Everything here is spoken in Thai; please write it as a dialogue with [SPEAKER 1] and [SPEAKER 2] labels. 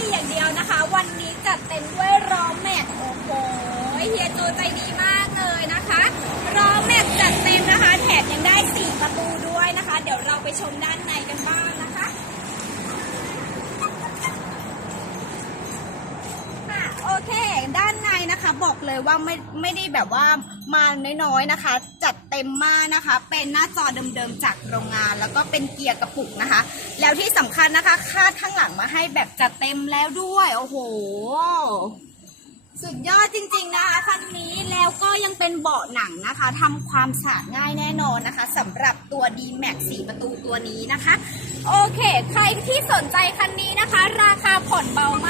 [SPEAKER 1] มีอย่างเดียวนะคะ วันนี้จัดเต็มด้วยร้อมแมทโอ้โหเฮียตัวใจดีมากเลยนะคะร้อมแมทจัดเต็มนะคะ แถมยังได้สี่ประตูด้วยนะคะ เดี๋ยวเราไปชมด้านในกันบ้างนะคะ บอกเลยว่าไม่ไม่ได้แบบว่ามาน้อยๆนะคะ จัดเต็มมากนะคะ เป็นหน้าจอเดิมๆจากโรงงาน แล้วก็เป็นเกียร์กระปุกนะคะ แล้วที่สำคัญนะคะ คาดข้างหลังมาให้แบบจัดเต็มแล้วด้วย โอ้โห สุดยอดจริงๆนะคะคันนี้แล้วก็ยังเป็นเบาะหนังนะคะทำความสะอาดง่ายแน่นอนนะคะสำหรับตัว d m a x 4ประตูตัวนี้นะคะ โอเค ใครที่สนใจคันนี้นะคะ ราคาผ่อนเบามาก